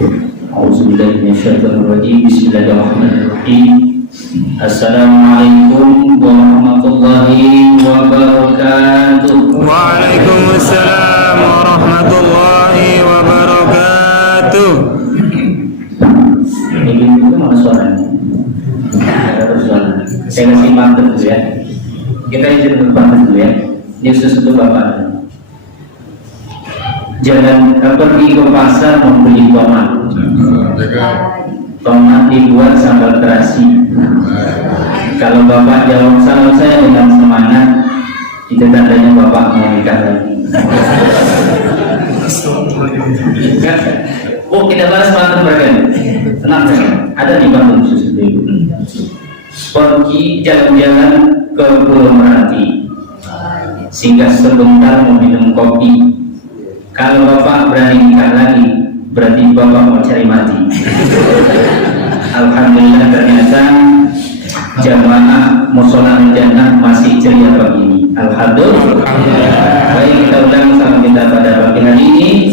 A'udzubillahi minasyaitonir rajim. Bismillahirrahmanirrahim. Assalamualaikum warahmatullahi wabarakatuh. Waalaikumsalam warahmatullahi wabarakatuh. Ini juga mana suaranya? Ada suara. Saya kasih pantun dulu ya. Kita izin pantun dulu ya. Ini khusus untuk Bapak. Jangan pergi ke pasar membeli tomat. Tomat dibuat sambal terasi. Kalau Bapak jawab salam saya dengan semangat, itu tandanya Bapak mau nikah lagi. Oh, kita bahas pantun mereka. Tenang saja. Ada di pantun khusus itu. Pergi jalan-jalan ke Pulau Meranti, singgah sebentar mau minum kopi. Kalau Bapak berani nikah lagi, berarti Bapak mau cari mati. Alhamdulillah ternyata jamaah musola jannah masih ceria pagi ini. Alhamdulillah. Baik, kita ulang sama kita pada pagi hari ini.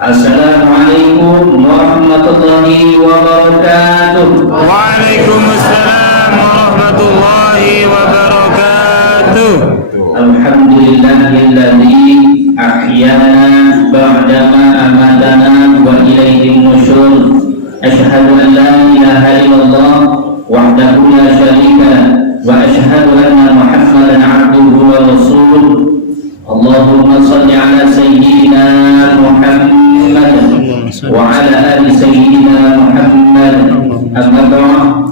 Assalamualaikum warahmatullahi wabarakatuh. Waalaikumsalam warahmatullahi wabarakatuh. Alhamdulillahilladzi ahyana ba'dama amatana wa ilaihi nusyur. Asyhadu an la ilaha illallah wahdahu la syarika wa asyhadu anna Muhammadan 'abduhu wa rasuluh. Allahumma shalli ala sayyidina Muhammad wa ala ali sayyidina Muhammad. Amma ba'd.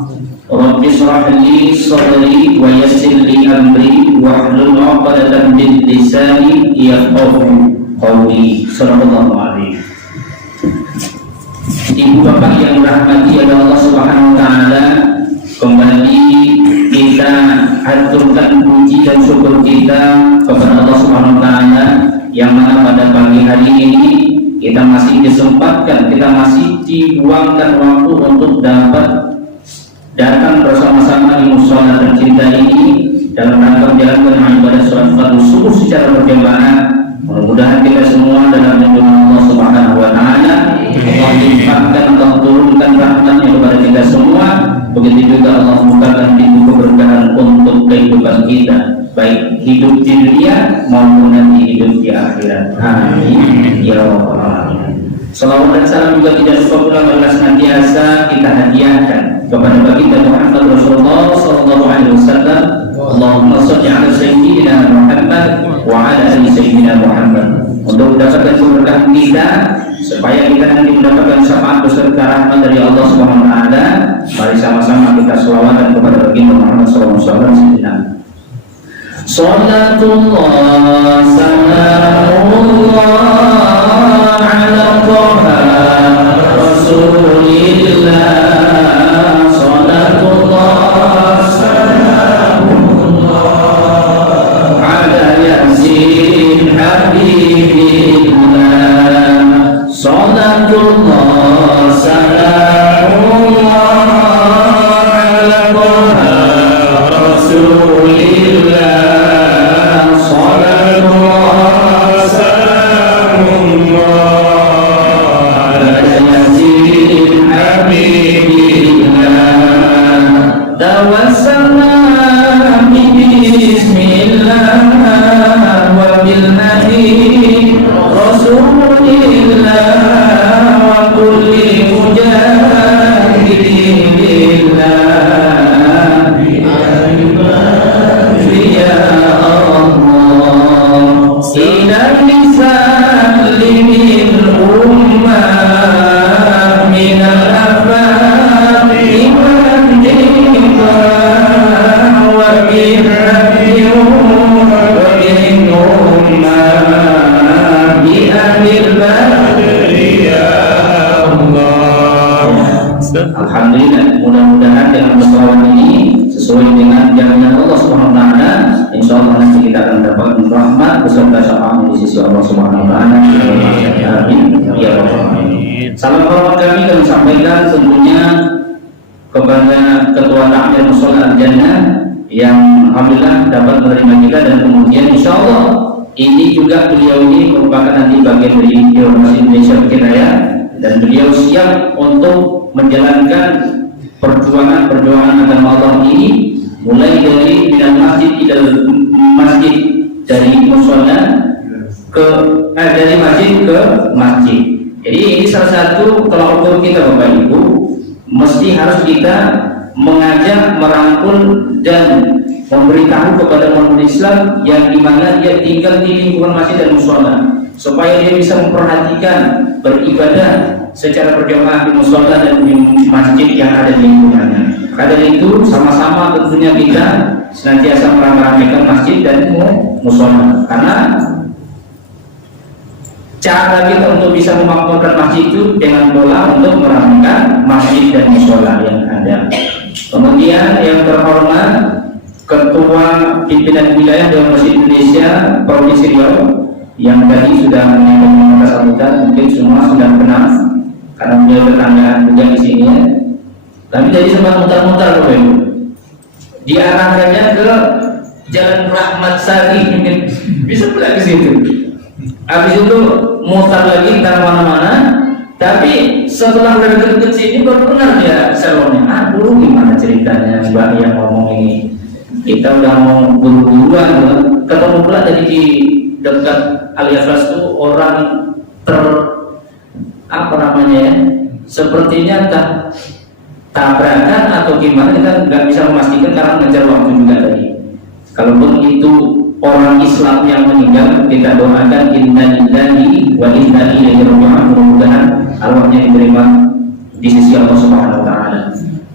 Rabbi shrah li sadri wa yassir li amri wahlul 'uqdatam min lisani yafqahu qawli. Sallallahu alaihi. Ibu bapak yang dirahmati oleh Allah Subhanahu wa taala, kembali kita haturkan puji dan syukur kita kepada Allah Subhanahu wa taala yang mana pada pagi hari ini kita masih disempatkan, kita masih dibuangkan waktu untuk dapat datang bersama-sama di musola tercinta ini dalam rangka menjalankan ibadah sholat fardu subuh secara berjamaah. Mudah-mudahan kita semua dalam lindungan Allah Subhanahu wa taala, Allah limpahkan, Allah turunkan rahmatnya kepada kita semua. Begitu juga Allah bukakan pintu keberkahan untuk kehidupan kita, baik hidup di dunia maupun nanti hidup di akhirat. Amin ya rabbal alamin. Salawat dan salam juga tidak lupa pula marilah senantiasa kita hadiahkan kepada baginda Muhammad Rasulullah sallallahu alaihi wasallam. Allahumma shalli ala sayyidina Muhammad wa ala ali sayyidina Muhammad. Untuk mendapatkan keberkahan kita, supaya kita nanti mendapatkan syafaat beserta rahmat dari Allah Subhanahu wa taala, mari sama-sama kita selawatan kepada baginda Muhammad sallallahu alaihi wasallam. Salatullah salamullah ala Taha Rasulillah. Salatullah salamullah ala Yasin Habibillah. Salatullah salamullah ala Taha Rasulillah. Alhamdulillah, mudah-mudahan dengan persoalan ini sesuai dengan jaminan Allah Subhanahu wa taala, insyaallah nanti kita akan dapat rahmat beserta syafaat di sisi Allah Subhanahu wa taala. Amin ya rabbal alamin. Salam hormat kami kami sampaikan tentunya kepada Ketua Takmir Musola Al-Jannah yang alhamdulillah dapat menerima kita, dan kemudian insyaallah ini juga beliau ini merupakan nanti bagian dari Dewan Masjid Indonesia Bukit Raya. dan beliau siap untuk menjalankan perjuangan agama Allah ini, mulai dari minal masjid ila masjid, dari musola dari masjid ke masjid. Jadi ini salah satu tolak ukur kita Bapak Ibu, mesti harus kita mengajak, merangkul dan memberitahu kepada umat Islam yang dimana dia tinggal di lingkungan masjid dan musola, supaya dia bisa memperhatikan beribadah secara berjamaah di musola dan di masjid yang ada di lingkungannya. Karena itu sama-sama tentunya kita senantiasa meramaikan masjid dan musola, karena cara kita untuk bisa memakmurkan masjid itu dengan pola untuk meramaikan masjid dan musola yang ada. Kemudian yang terhormat Ketua Pimpinan Wilayah Dewan Masjid Indonesia Provinsi Riau yang tadi sudah menyampaikan sambutan, mungkin semua sudah kenal karena beliau bertanya juga di sini. Tapi tadi sempat mutar-mutar Bapak Ibu, diarahkannya ke Jalan Rahmat Sari, mungkin bisa pulang ke situ. Habis itu mutar lagi ke mana-mana. Tapi setelah udah deket-deket sini baru benar dia salonnya. Dulu gimana ceritanya Mbak yang ngomong ini? Kita udah mau buru-buruan, ketemu pula tadi di dekat Al-Ikhlas itu orang sepertinya tabrakan atau gimana, kita nggak bisa memastikan karena mengejar waktu juga tadi. Kalaupun itu orang Islam yang meninggal, kita doakan inna lillahi wa inna ilaihi raji'un, mudah-mudahan arwahnya diterima di sisi Allah Subhanahu wa taala.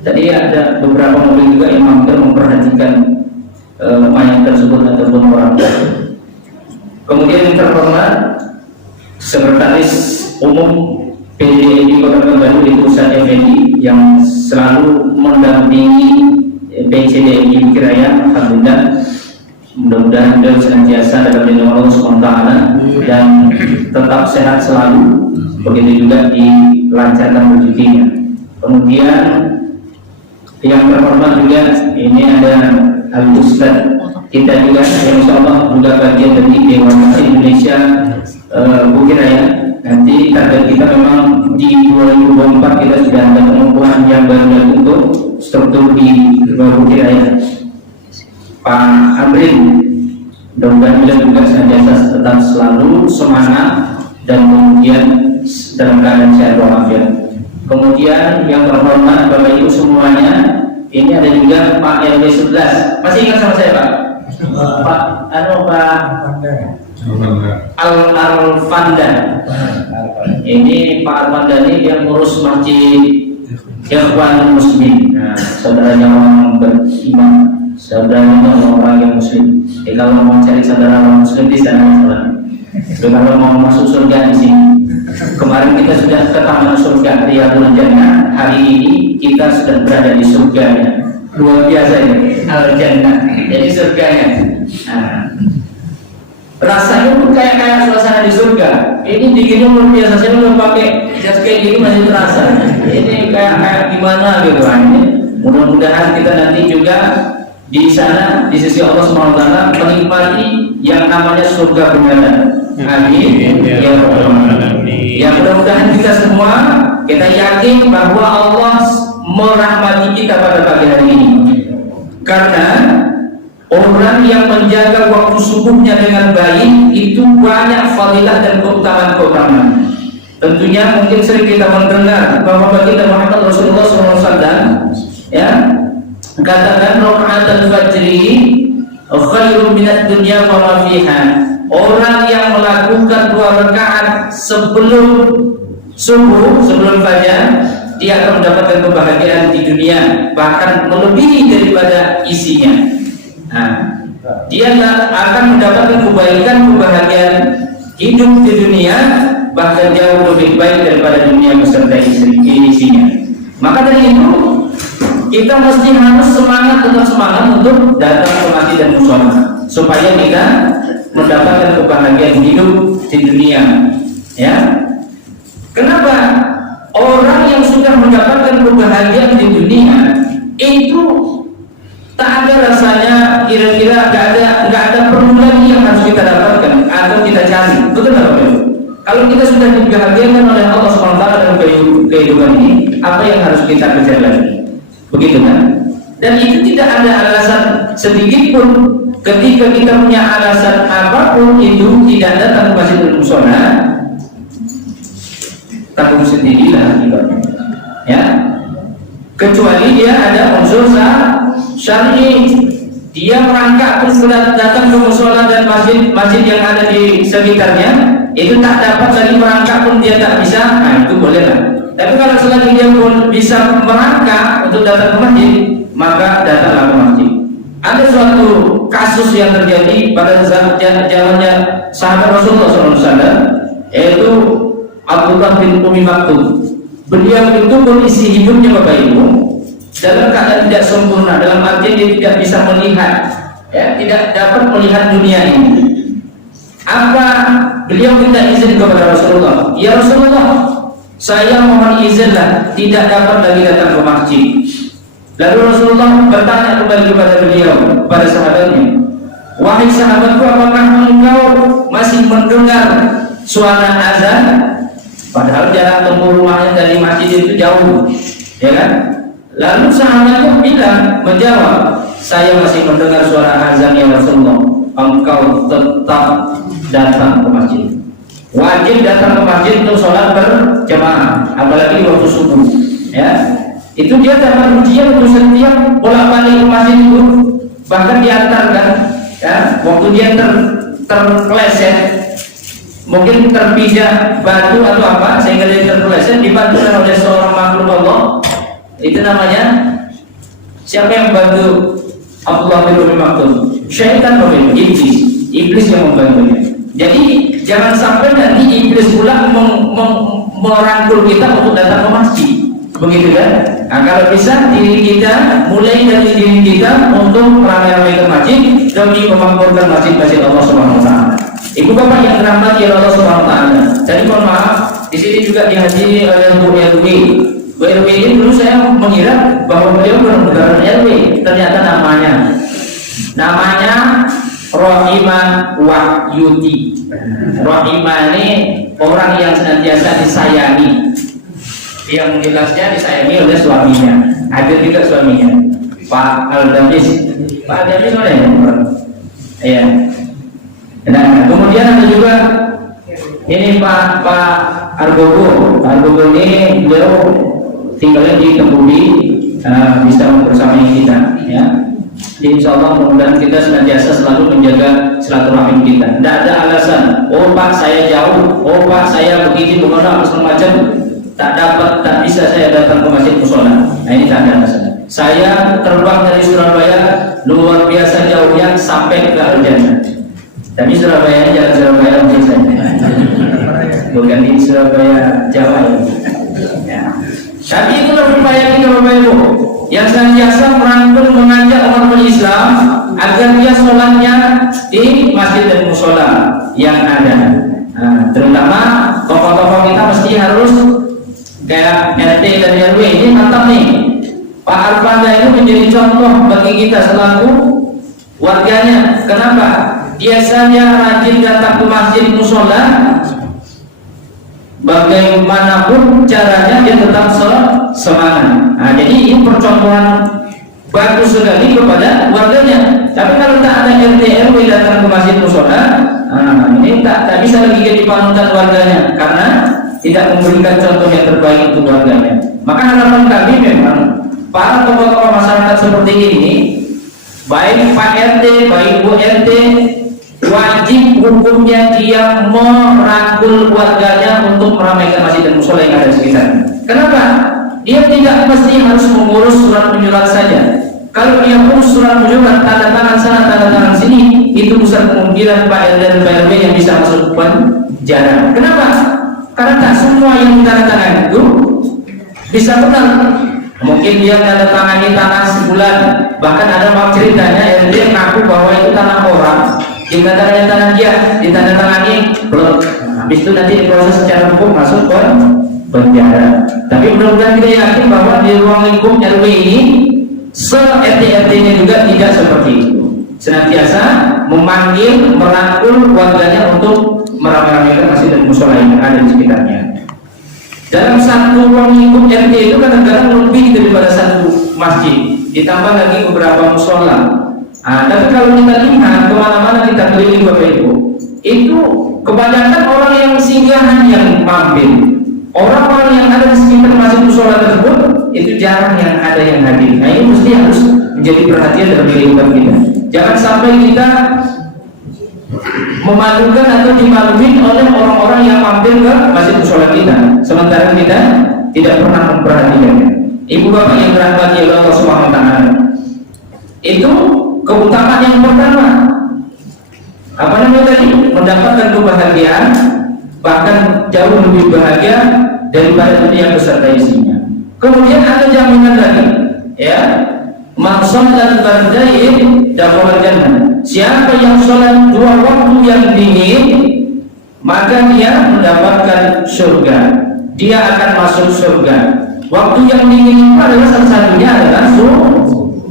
Tadi ada beberapa mobil juga yang hampir memperhatikan mayat tersebut ataupun orang tersebut. Kemudian yang terhormat Sekretaris Umum PDII Kota Pekanbaru di Pusat FNI yang selalu mendampingi PCDI Kiraya, alhamdulillah, mudah-mudahan beliau senantiasa dalam lindungan Allah SWT dan tetap sehat selalu, begitu juga dilancarkan rezekinya. Kemudian yang terhormat juga ini ada Al-Ustaz kita juga yang insyaallah juga bagian dari Dewan Masjid Indonesia Bukit Raya. Nanti target kita memang di 2024 kita sudah ada pengukuhan yang baru untuk struktur di Bukit Raya. Pak Amrin, mudah-mudahan beliau juga senantiasa tetap selalu semangat dan kemudian dalam keadaan sehat walafiat. Kemudian yang terhormat Bapak Ibu semuanya, ini ada juga Pak RW 11. Masih ingat sama saya Pak? Pak Al-Fanda. Ini Pak Al-Fanda ini yang ngurus masjid Ikhwanul Muslimin. Nah, saudaranya orang beriman, saudaranya orang yang muslim. Jadi kalau mau cari saudara orang muslim di sana masalah. Jadi kalau mau masuk surga di sini. Kemarin kita sudah ke taman surga Riyadhul Jannah. Hari ini kita sudah berada di surganya. Luar biasa ini Al-Jannah. Jadi surganya. Nah, rasanya pun kayak suasana di surga. Ini dinginnya luar biasa. Saya belum pakai jas kayak gini masih terasa. Ini kayak gimana gitu kan. Mudah-mudahan kita nanti juga di sana di sisi Allah SWT menikmati yang namanya surga beneran. Amin ya rabbal alamin. Ya, mudah-mudahan kita semua kita yakin bahwa Allah merahmati kita pada pagi hari ini. Karena orang yang menjaga waktu subuhnya dengan baik itu banyak fadilah dan keutamaan-keutamaan. Tentunya mungkin sering kita mendengar bahwa baginda Muhammad Rasulullah SAW ya katakan rakaat al-fajri khairun minad dunya wa ma fiha. Orang yang melakukan 2 rakaat sebelum subuh, sebelum fajar, dia akan mendapatkan kebahagiaan di dunia, bahkan melebihi daripada isinya. Nah, dia akan mendapatkan kebaikan, kebahagiaan hidup di dunia, bahkan jauh lebih baik daripada dunia beserta isinya. Maka dari itu kita mesti harus tetap semangat untuk datang ke masjid dan musola supaya kita mendapatkan kebahagiaan hidup di dunia. Ya, kenapa orang yang sudah mendapatkan kebahagiaan di dunia itu tak ada rasanya, kira-kira nggak ada perlu lagi yang harus kita dapatkan atau kita cari, betul nggak Bapak? Kalau kita sudah dibahagiakan oleh Allah SWT dalam kehidupan ini, apa yang harus kita kejar lagi? Begitu kan? Dan itu tidak ada alasan sedikit pun ketika kita punya alasan apapun itu tidak datang ke Masjidil Musola, tanggung sendirilah ya. Kecuali dia ada unsur syar'i, dia merangkak terus datang ke musola dan masjid yang ada di sekitarnya, itu tak dapat lagi merangkak pun dia tak bisa, nah itu boleh lah. Tapi kalau selagi dia pun bisa merangkak untuk datang ke masjid, maka datanglah ke masjid. Ada suatu kasus yang terjadi pada zamannya sahabat Rasulullah SAW, yaitu Abdullah bin Umi Maktum. Beliau itu kondisi hidupnya Bapak Ibu dalam keadaan tidak sempurna, dalam arti dia tidak bisa melihat, ya, tidak dapat melihat dunia ini. Apa beliau minta izin kepada Rasulullah? Ya Rasulullah, saya mohon izinlah tidak dapat lagi datang ke masjid. Lalu Rasulullah bertanya kembali kepada beliau, pada sahabatnya, wahai sahabatku, apakah engkau masih mendengar suara azan? Padahal jarak tempuh rumahnya dari masjid itu jauh, ya kan? Lalu sahabatnya menjawab, saya masih mendengar suara azan ya Rasulullah. Engkau tetap datang ke masjid. Wajib datang ke masjid untuk sholat berjamaah, apalagi waktu subuh. Ya, itu dia dapat ujian untuk setiap bolak-balik ke masjid itu, bahkan diantarkan. Ya, waktu dia terpeleset, mungkin terpijak batu atau apa sehingga dia terpeleset, dibantu oleh seorang makhluk Allah. Itu namanya, siapa yang bantu Abdullah bin Umi Maktum? Syaitan, iblis yang membantunya. Jadi jangan sampai nanti iblis pula merangkul kita untuk datang ke masjid, begitu kan? Nah, kalau bisa diri kita mulai dari diri kita untuk ramai-ramai ke masjid demi memakmurkan masjid-masjid Allah Subhanahu Wa Taala. Ibu bapak yang dirahmati oleh Allah Subhanahu Wa Taala. Jadi mohon maaf, di sini juga dihadiri oleh Bu RW. Bu RW ini dulu saya mengira bahwa beliau benar-benar RW, ternyata namanya Rohimah Wahyudi. Rohimah ini orang yang senantiasa disayangi, yang jelasnya disayangi oleh suaminya. Ada juga suaminya, Pak Al-Damis. Pak Al-Damis mana ya? Iya. Nah, kemudian ada juga ini Pak Argogo. Argogo ini beliau tinggalnya di Kembuli, bisa bersama kita, ya. Jadi insya Allah mudah-mudahan kita senantiasa selalu menjaga silaturahim kita. Tidak ada alasan, oh Pak saya jauh, oh Pak saya begini, bagaimana macam, tak bisa saya datang ke masjid musola. Nah ini tak ada alasan. Saya terbang dari Surabaya luar biasa jauhnya sampai ke Al-Jannah. Tapi Surabaya jalan Surabaya mungkin saja, bukan di Surabaya Jawa ya. Tapi itulah upaya kita Bapak Ibu yang senantiasa merangkul mengajak umat Islam agar dia sholatnya di masjid dan musola yang ada. Nah, terutama tokoh-tokoh kita mesti harus kayak RT dan RW ini mantap nih. Pak Arfanda itu menjadi contoh bagi kita selaku warganya. Kenapa? Biasanya rajin datang ke masjid musola. Bagaimanapun caranya dia tetap semangat. Nah, jadi ini percontohan bagus sekali kepada warganya. Tapi kalau tak ada RT RW datang ke masjid musola, nah, ini tak bisa lagi jadi panutan warganya karena tidak memberikan contoh yang terbaik untuk warganya. Maka harapan kami memang para tokoh-tokoh masyarakat seperti ini, baik Pak RT, baik Bu RT, wajib hukumnya dia merangkul warganya untuk meramaikan masjid dan musola yang ada di sekitarnya. Kenapa? Dia tidak mesti harus mengurus surat menyurat saja. Kalau dia urus surat menyurat, tanda tangan sana, tanda tangan sini, itu besar kemungkinan Pak RT dan Pak RW yang bisa masuk penjara. Kenapa? Karena tak semua yang ditandatangani itu bisa benar. Mungkin dia tanda tangani tanah sebulan, bahkan ada ceritanya RT ngaku bahwa itu tanah orang. Tangan dia ditandatangani belum, habis itu nanti diproses secara hukum masuk ke penjara. Tapi mudah-mudahan kita yakin bahwa di ruang lingkup RW ini se-RT-RT-nya juga tidak seperti itu. Senantiasa memanggil, merangkul warganya untuk meramaikan masjid dan musola yang ada di sekitarnya. Dalam satu pengikut RT itu kadang-kadang lebih daripada satu masjid, ditambah lagi beberapa musola. Tapi kalau kita lihat kemana-mana kita keliling Bapak Ibu, itu kebanyakan orang yang singgahan yang mampir, orang-orang yang ada di sekitar masjid musola tersebut itu jarang yang ada yang hadir. Nah ini mesti harus menjadi perhatian dalam kehidupan kita. Jangan sampai kita memalukan atau dimaluin oleh orang-orang yang mampir ke masjid musola kita, sementara kita tidak pernah memperhatikannya. Ibu bapak yang dirahmati oleh Allah Subhanahu wa taala, itu keutamaan yang pertama apa namanya tadi? Mendapatkan kebahagiaan, bahkan jauh lebih bahagia daripada dunia yang beserta isinya. Kemudian ada jaminan lagi, ya, man shallal fardain dakhala jannah. Siapa yang sholat 2 waktu yang dingin, maka dia mendapatkan surga. Dia akan masuk surga. Waktu yang dingin itu adalah salah satunya adalah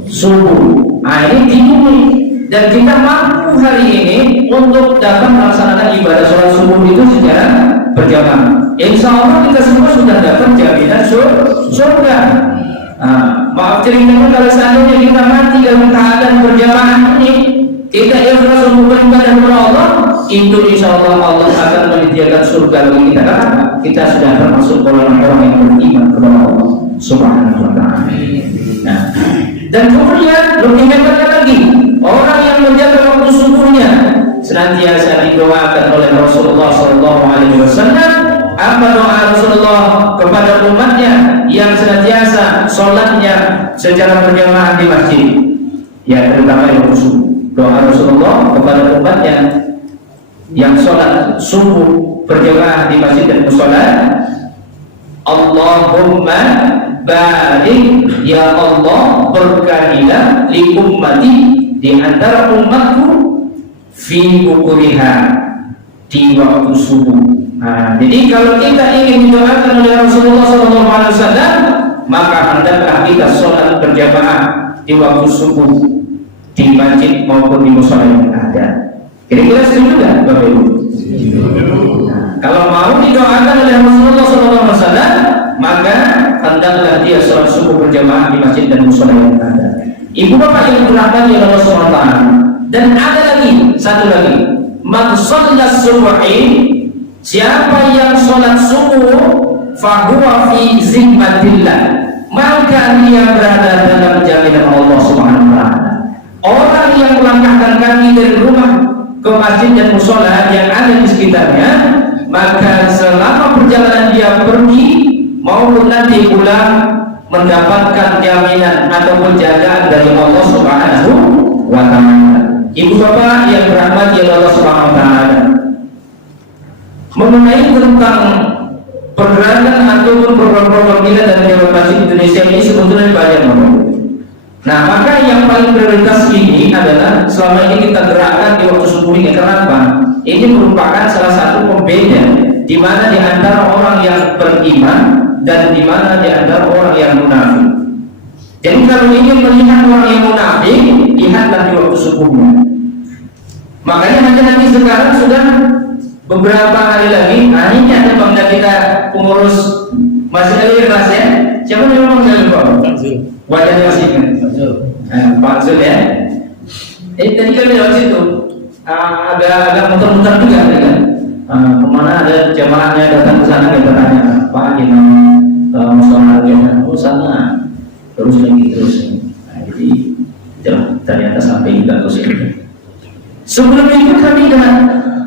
subuh. Nah ini dingin, dan kita mampu hari ini untuk dapat melaksanakan ibadah sholat subuh itu secara berjamaah. Insya Allah kita semua sudah dapat jaminan surga. Maaf ceritanya kalau seandainya kita mati dalam keadaan berjamaah ini, kita ikhlas untuk beribadah kepada Allah, itu insya Allah Allah akan menyediakan surga bagi kita karena kita sudah termasuk golongan orang yang beriman kepada Allah Subhanahu wa taala. Nah, dan kemudian lebih hebatnya lagi, orang yang menjaga waktu subuhnya senantiasa didoakan oleh Rasulullah SAW. Apa doa Rasulullah kepada umatnya yang senantiasa sholatnya secara berjamaah di masjid? Ya, terutama yang subuh. Doa Rasulullah kepada umatnya yang sholat subuh berjamaah di masjid dan musola, Allahumma barik, ya Allah berkahilah li ummati, di antara umatku, fi bukuriha, di waktu subuh. Nah, jadi kalau kita ingin didoakan oleh Rasulullah SAW, maka hendaklah kita sholat berjamaah di waktu subuh di masjid maupun di musola yang ada. Kira-kira setuju tidak, Bapak Ibu? Nah, kalau mau didoakan oleh Rasulullah SAW, maka hendaklah dia sholat subuh berjamaah di masjid dan musola yang ada. Ibu bapak yang dirahmati oleh Allah SWT. Dan ada lagi satu lagi, man shallas subhi, siapa yang sholat subuh, fahuwa fi zimmatillah, maka dia berada dalam jaminan Allah Subhanahu wa taala. Orang yang melangkahkan kaki dari rumah ke masjid dan musola yang ada di sekitarnya, maka selama perjalanan dia pergi maupun nanti pulang, mendapatkan jaminan atau penjagaan dari Allah Subhanahu wa taala. Ibu bapak yang dirahmati Allah Subhanahu wa taala, mengenai tentang pergerakan ataupun program-program kita dan Dewan Masjid Indonesia ini sebetulnya banyak banget. Nah, maka yang paling prioritas ini adalah selama ini kita gerakkan di waktu subuh ini. Kenapa? Ini merupakan salah satu pembeda di mana di antara orang yang beriman dan di mana di antara orang yang munafik. Jadi kalau ingin melihat orang yang munafik, lihatlah di waktu subuhnya. Makanya nanti sekarang sudah beberapa hari lagi, nah ini ada bangga kita pengurus masih ada ikhlas ya. Siapa yang memanggil Pak? Wajahnya masih ingat. Pak Zul ya. Tadi kan lewat situ agak muter-muter juga kan. Kemana ada jamaahnya datang ke sana kita tanya, Pak gimana musola gimana? Oh sana. Terus lagi terus. Nah, jadi ternyata sampai juga ke sini. Sebelum itu kami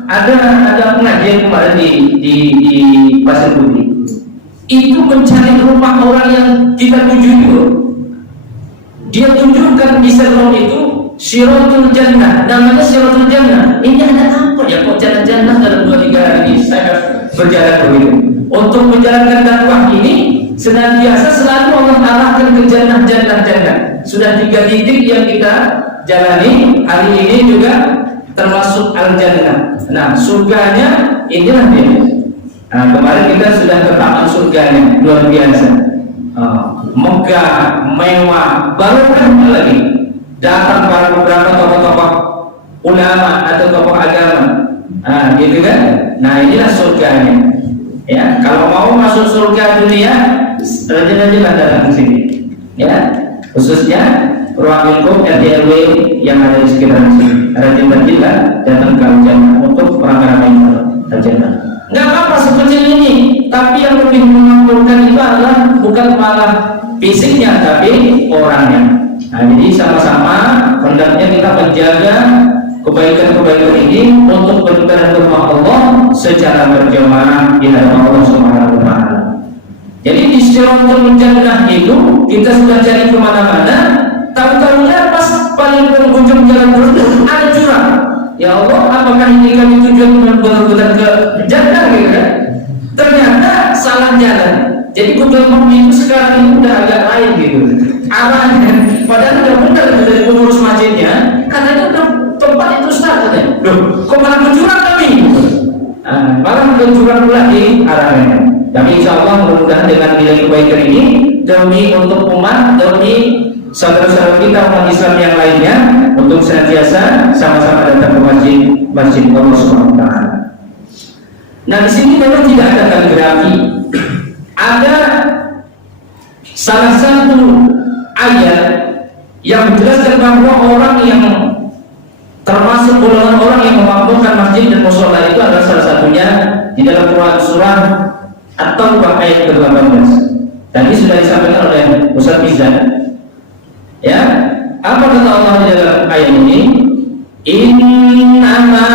ada pengajian kemarin di Pasir Putih. Itu mencari rumah orang yang kita tuju itu. Dia tunjukkan di salon itu Syiratul Jannah, namanya Syiratul Jannah. Ini ada apa ya kok jalan-jalan dalam 2-3 hari ini saya berjalan begitu. Untuk menjalankan dakwah ini senantiasa selalu Allah arahkan ke jannah. Sudah 3 titik yang kita jalani hari ini juga termasuk al-jannah. Nah, surganya inilah dia. Nah, kemarin kita sudah ke taman surganya, luar biasa. Megah, mewah, barokah lagi. Datang para beberapa tokoh-tokoh ulama atau tokoh agama Gitu kan? Nah, inilah surganya. Ya, kalau mau masuk surga dunia, rajin-rajinlah datang ke sini. Ya, khususnya ruang lingkup RT RW yang ada di sekitar sini. Rajin-rajinlah datang ke Al-Jannah untuk ramai-ramai Al-Jannah. Nggak apa-apa sekecil ini, tapi yang lebih menguntungkan itu adalah bukan malah fisiknya, tapi orangnya. Nah, jadi sama-sama hendaknya kita menjaga kebaikan-kebaikan ini untuk beribadah kepada Allah secara berjamaah di hadapan Allah Subhanahu wa taala. Jadi di Siratul Jannah itu kita sudah cari kemana-mana, tahu-tahunya pas paling penghujung jalan terus ada jurang. Ya Allah, apakah ini kami tujuan benar-benar ke jannah gitu kan? Ternyata salah jalan. Jadi Google Map itu sekarang ini udah agak lain gitu arahnya. Padahal udah benar dari pengurus masjidnya, katanya udah tempat itu start katanya. Loh, kok malah ke jurang kami? Malah ke jurang lagi arahnya. Tapi insya Allah mudah-mudahan dengan nilai kebaikan ini demi untuk umat, demi saudara-saudara kita umat Islam yang lainnya untuk senantiasa sama-sama datang ke masjid Allah Subhanahu wa taala. Nah, di sini memang tidak ada kaligrafi. Ada salah satu ayat yang menjelaskan bahwa orang yang termasuk golongan orang yang memakmurkan masjid dan mushola itu adalah salah satunya di dalam Quran surah At-Taubah ayat ke-18. Tadi sudah disampaikan oleh Ustaz Mizan. Ya, apa kata Allah di dalam ayat ini? Innama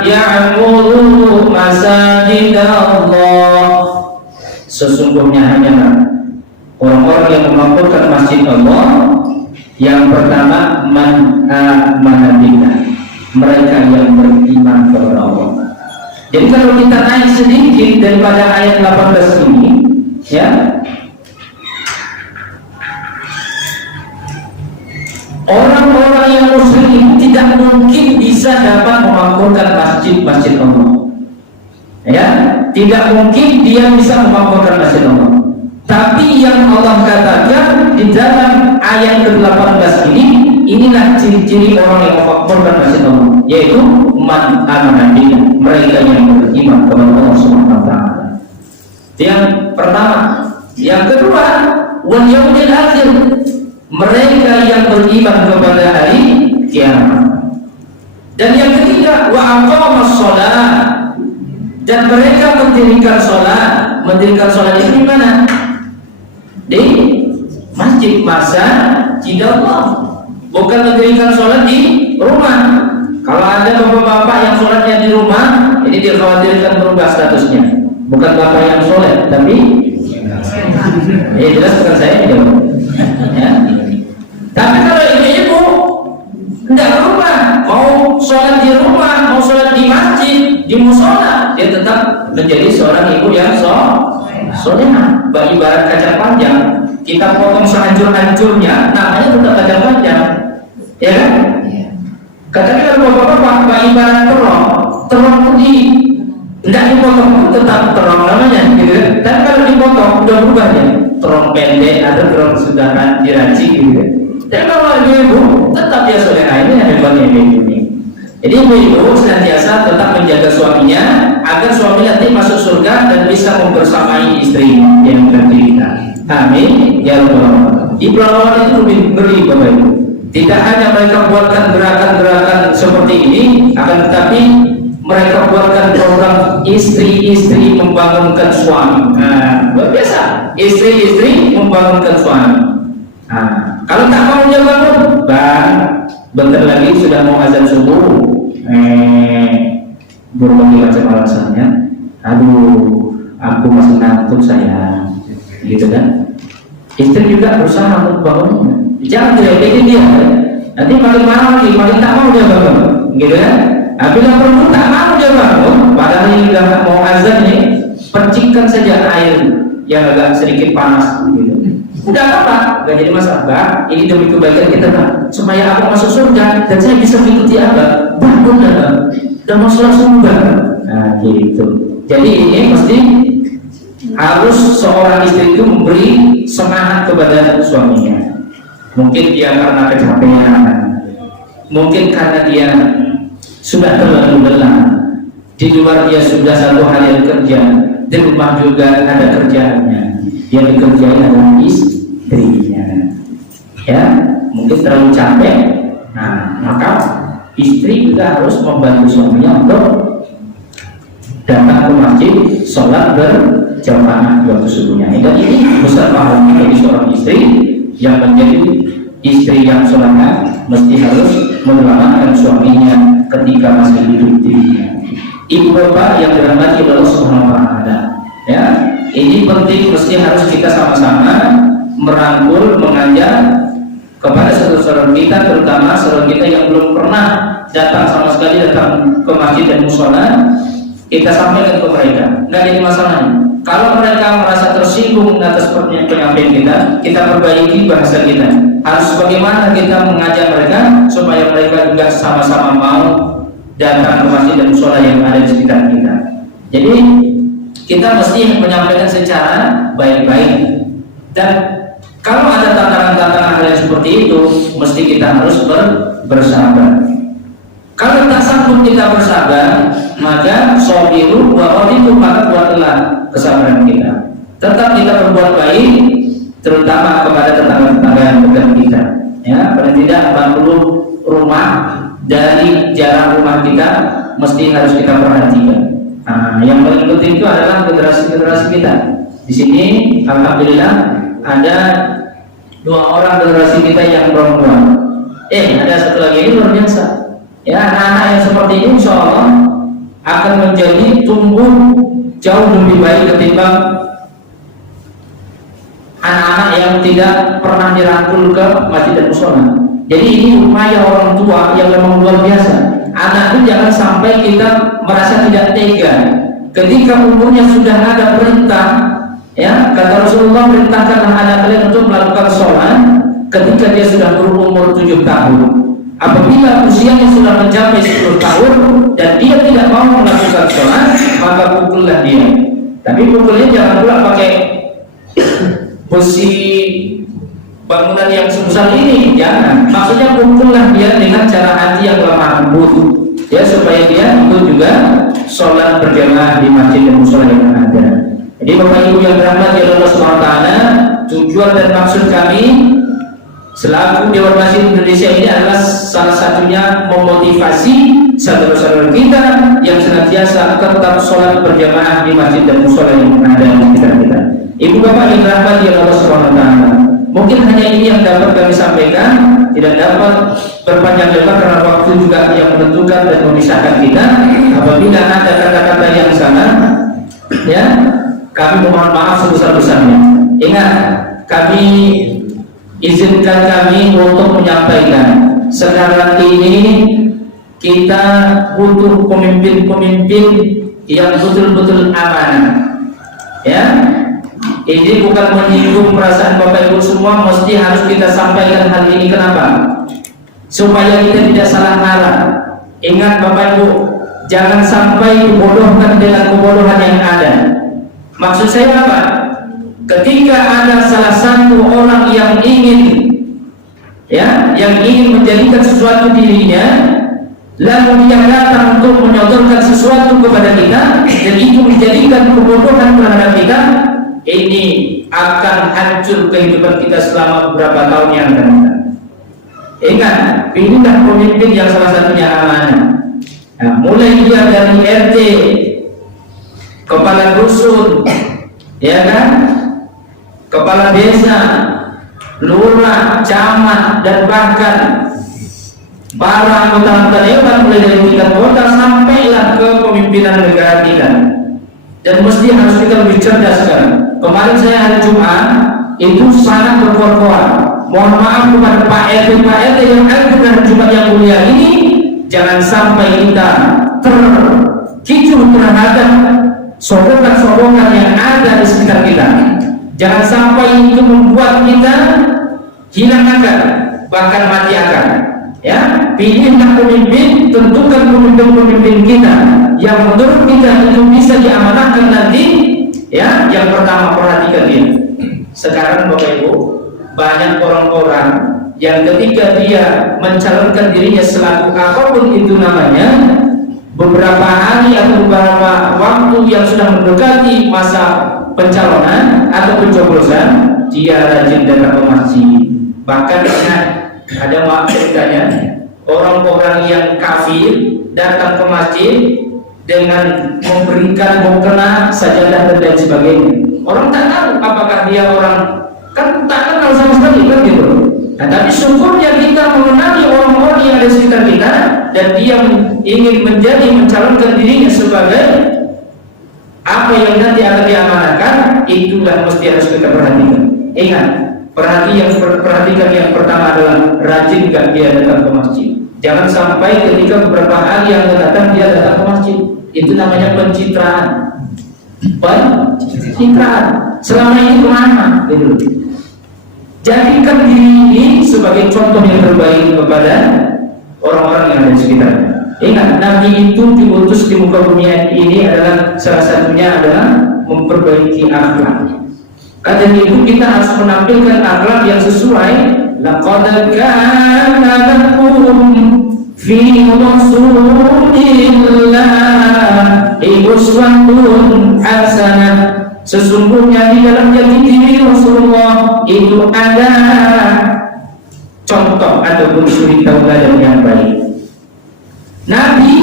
ya'muru masajidallah. Sesungguhnya hanyalah orang-orang yang memakmurkan masjid Allah yang pertama man amana billah, mereka yang beriman kepada Allah. Jadi kalau kita naik sedikit daripada ayat 18 ini, ya, orang-orang yang muslim tidak mungkin bisa dapat memakmurkan masjid-masjid Allah. Ya, tidak mungkin dia bisa memakmurkan masjid Allah. Tapi yang Allah katakan di dalam ayat ke-18 ini, inilah ciri-ciri orang yang memakmurkan masjid Allah, yaitu man amana billah, mereka yang beriman kepada Allah Subhanahu wa taala. Yang pertama, yang kedua, wal yaumil akhir, mereka yang beriman kepada hari kiamat. Dan yang ketiga, wa aqamas shalah, dan mereka mendirikan sholat. Mendirikan sholat itu di mana? Di masjid, masjid Allah. Bukan mendirikan sholat di rumah. Kalau ada bapak-bapak yang sholatnya di rumah, ini dikhawatirkan berubah statusnya. Bukan bapak yang sholat, tapi ya jelas bukan saya gitu. Ya. Tapi kalau ibu-ibu tidak berubah, mau sholat di rumah, mau sholat di masjid, di musola, dia tetap menjadi seorang ibu yang solehah. Ibarat kacang panjang, kita potong sehancur-hancurnya, namanya tetap kacang panjang, ya kan? Katanya kalau bapak-bapak ibarat terong putih, tidak dipotong tetap terong namanya, gitu kan? Tapi kalau dipotong udah berubah ya, terong pendek atau terong sudah diracik, gitu kan? Tapi kalau ibu tetap dia solehah, ini yang hebatnya ibu ini. Jadi ibu senantiasa tetap menjaga suaminya agar suami nanti masuk surga dan bisa membersamai istri yang tercinta. Amin ya rabbal alamin. Di pelawanan itu lebih ngeri Bapak Ibu. Tidak hanya mereka buatkan gerakan-gerakan seperti ini, akan tetapi mereka buatkan program istri-istri membangunkan suami. Nah, luar biasa. Istri-istri membangunkan suami. Nah, kalau tak mau dia bangun, bentar lagi sudah mau azan subuh, berbagai macam alasannya. Aduh, aku masih ngantuk sayang, gitu kan? Istri juga berusaha untuk bangunnya. Jangan diledekin dia. Nanti makin marah lagi, makin tak mau dia bangun, gitu kan? Apabila perlu tak mau dia bangun, padahal ini sudah mau azan nih, percikkan saja air yang agak sedikit panas, gitu. Udah apa? Gak jadi masalah, Bang. Ini demi kebaikan kita, Bang. Supaya aku masuk surga dan saya bisa mengikuti Abang. Bangun dah, Bang. Dan mau sholat subuh, Bang. Nah, gitu. Jadi ini mesti harus seorang istri itu memberi semangat kepada suaminya. Mungkin dia karena kecapean, mungkin karena dia sudah terlalu lelah, di luar dia sudah satu hari kerja, di rumah juga ada kerjaannya, yang dikerjain adalah istrinya. Ya, mungkin terlalu capek, nah maka istri juga harus membantu suaminya untuk datang ke masjid, sholat berjamaah di waktu subuhnya. Dan ini besar pahalanya bagi seorang istri yang menjadi istri yang solehah, mesti harus menyelamatkan suaminya ketika masih hidup dirinya. Ibu bapak yang dirahmati Allah Subhanahu wa Ta'ala, ya, ini penting, mesti harus kita sama-sama merangkul, mengajak kepada saudara-saudara kita, terutama saudara kita yang belum pernah datang sama sekali datang ke masjid dan musola. Kita sampaikan ke mereka, nggak jadi masalahnya. Kalau mereka merasa tersinggung atas penyampaian kita perbaiki bahasa kita. Harus bagaimana kita mengajak mereka supaya mereka juga sama-sama mau datang ke masjid dan musola yang ada di sekitar kita. Jadi kita mesti menyampaikan secara baik-baik. Dan kalau ada tantangan-tantangan hal yang seperti itu, mesti kita harus bersabar. Kalau tak sanggup kita bersabar, maka sabiru wa qaditu, maka buatlah kesabaran kita. Tetap kita berbuat baik, terutama kepada tetangga-tetangga yang dekat kita. Ya, paling tidak 40 rumah dari jarak rumah kita mesti harus kita perhatikan. Nah, yang paling penting itu adalah generasi-generasi kita. Di sini, alhamdulillah ada 2 orang generasi kita yang perempuan. Ada satu lagi, ini luar biasa. Ya, anak-anak yang seperti ini insya Allah akan menjadi tumbuh jauh lebih baik ketimbang anak-anak yang tidak pernah dirangkul ke masjid dan musola. Jadi ini upaya orang tua yang memang luar biasa. Anak itu jangan sampai kita merasa tidak tega ketika umurnya sudah ada perintah. Ya, kata Rasulullah, perintahkanlah anak kalian untuk melakukan sholat ketika dia sudah berumur 7 tahun. Apabila usianya sudah mencapai 10 tahun dan dia tidak mau melakukan sholat, maka pukullah dia. Tapi pukulnya jangan pula pakai besi bangunan yang sebesar ini, jangan. Maksudnya pukullah dia dengan cara hati yang lemah lembut, ya, supaya dia ikut juga sholat berjamaah di masjid dan musola yang ada. Jadi Bapak Ibu yang dirahmati Allah SWT, tujuan dan maksud kami selaku Dewan Masjid Indonesia ini adalah salah satunya memotivasi saudara-saudara kita yang senantiasa tetap sholat berjamaah di masjid dan musola yang ada di sekitar kita. Ibu bapak yang dirahmati Allah SWT, mungkin hanya ini yang dapat kami sampaikan, tidak dapat berpanjang lebar karena waktu juga yang menentukan dan memisahkan kita. Apabila ada kata-kata yang salah, ya, kami mohon maaf sebesar-besarnya. Ingat, kami izinkan kami untuk menyampaikan sekarang ini kita butuh pemimpin-pemimpin yang betul-betul amanah. Ya, ini bukan menyinggung perasaan Bapak Ibu semua, mesti harus kita sampaikan hal ini. Kenapa? Supaya kita tidak salah arah. Ingat Bapak Ibu, jangan sampai dibodohkan dengan kebodohan yang ada. Maksud saya apa? Ketika ada salah satu orang yang ingin, ya, yang ingin menjadikan sesuatu dirinya, lalu dia datang untuk menyodorkan sesuatu kepada kita, dan itu menjadikan kebodohan terhadap kita, ini akan hancur kehidupan kita selama beberapa tahun yang akan datang. Ingat, pilihlah pemimpin yang salah satunya amanah. Nah, mulai dia dari RT, kepala dusun, ya kan, kepala desa, lurah, camat, dan bahkan para anggota dewan mulai dari tingkat kota sampailah ke pemimpinan negara kita. Dan mesti harus kita lebih cerdas sekarang. Kemarin saya hari Jumat itu sangat berkoar-koar. Mohon maaf kepada Pak RT yang ada di hari Jumat yang mulia ini, jangan sampai kita terkicu terhadap sokongan-sokongan yang ada di sekitar kita. Jangan sampai itu membuat kita hilang akal, bahkan mati akal. Ya, pilihlah pemimpin, tentukan pemimpin-pemimpin kita yang menurut kita itu bisa diamanahkan nanti. Ya, yang pertama perhatikan dia. Sekarang Bapak Ibu, banyak orang-orang yang ketika dia mencalonkan dirinya selaku apapun itu namanya, beberapa hari atau beberapa waktu yang sudah mendekati masa pencalonan atau pencoblosan, dia rajin datang ke masjid. Bahkan ada ceritanya orang-orang yang kafir datang ke masjid dengan memberikan mukena, sajadah dan lain sebagainya. Orang tak tahu apakah dia orang, kan tak kenal sama sekali kan gitu. Nah, tapi syukurnya kita mengenali orang-orang yang ada di sekitar kita dan dia ingin mencalonkan dirinya sebagai apa yang nanti akan diamanahkan, itulah mesti harus kita perhatikan. Ingat, perhatikan yang pertama adalah rajin gak dia datang ke masjid. Jangan sampai ketika beberapa hari yang datang dia datang ke masjid. Itu namanya pencitraan. Pencitraan. Selama ini kemana? Gitu. Jadikan diri ini sebagai contoh yang terbaik kepada orang-orang yang ada di sekitarnya. Ingat, Nabi itu diutus di muka bumi ini adalah salah satunya adalah memperbaiki akhlak. Karena itu kita harus menampilkan akhlak yang sesuai. Laqad kana lakum fi rasulillahi uswatun hasanah. Sesungguhnya di dalam jati diri Rasulullah itu ada contoh ataupun suri tauladan yang baik. Nabi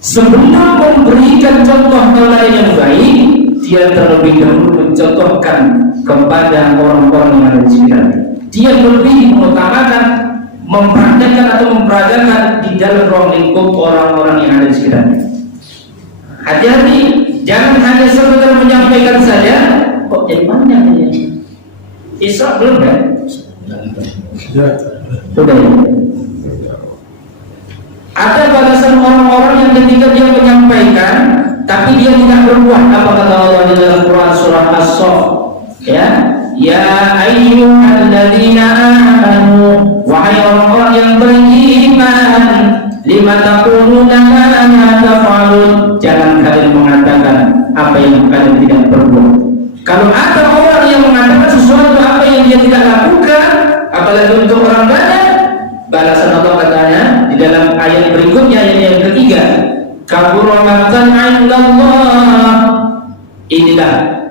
sebelum memberikan contoh tauladan yang baik, dia terlebih dahulu mencontohkan kepada orang-orang yang ada di sekitarnya. Dia lebih mengutamakan mempraktekkan atau memperagakan di dalam ruang lingkup orang-orang yang ada di sekitarnya. Hati-hati, jangan hanya sekedar menyampaikan saja. Kok jadi banyak ini? Isra belum kan? Sudah. Ada balasan orang-orang yang ketika dia menyampaikan tapi dia tidak berbuat. Apa kata Allah di dalam Quran surah As-Saff? Ya ayyuhalladzina amanu, wahai orang-orang yang beriman, lima taquluna ma la taf'alun, jangan kalian mengatakan apa yang kalian tidak berbuat. Kalau ada orang yang mengatakan sesuatu apa yang dia tidak lakukan, apalagi untuk orang banyak, balasan Allah katanya di dalam ayat berikutnya, ayat yang ketiga, kabura maqtan 'indallah, inilah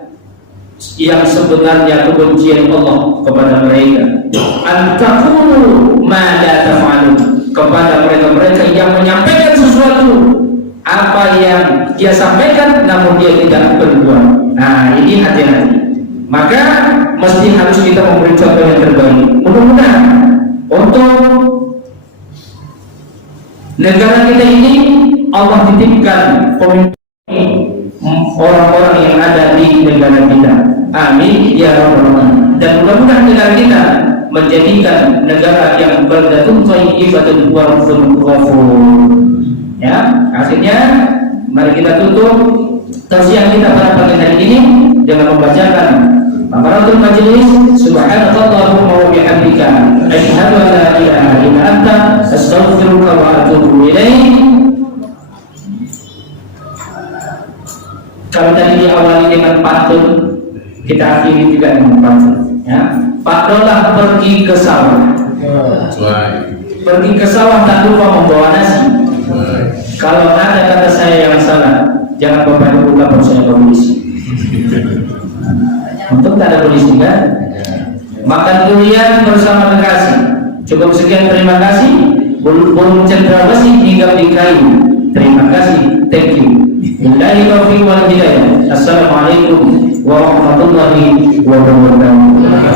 yang sebenarnya kebencian Allah kepada mereka, antaqulu ma la taf'alun, kepada mereka-mereka yang menyampaikan sesuatu apa yang dia sampaikan namun dia tidak berbuat. Nah, ini hati-hati. Maka mesti harus kita memberi contoh yang terbaik. Mudah-mudahan untuk negara kita ini Allah titipkan pemimpin orang-orang yang ada di negara kita. Amin ya rabbal alamin. Dan mudah-mudahan negara kita menjadikan negara yang baldatun thayyibatun wa rabbun ghafur. Ya, akhirnya mari kita tutup tausiah kita pada pagi hari ini dengan membacakan Amaratul Majlis. Subhanallahumma wa bihamdika asyhadu an la ilaha illa anta astaghfiruka wa atubu ilaik. Kalau tadi diawali dengan pantun, kita akhiri juga dengan pantun. Ya, Pak Dolah pergi ke sawah. Pergi ke sawah tak lupa membawa nasi. Kalau ada kata saya yang salah, jangan Bapak Ibu lapor saya ke polisi. Untuk tak ada polisi kan? Makan durian bersama kekasih. Cukup sekian, terima kasih. Burung cendrawasih hingga di kayu. Terima kasih, thank you. Billahi taufiq wal hidayah. Assalamualaikum warahmatullahi wabarakatuh.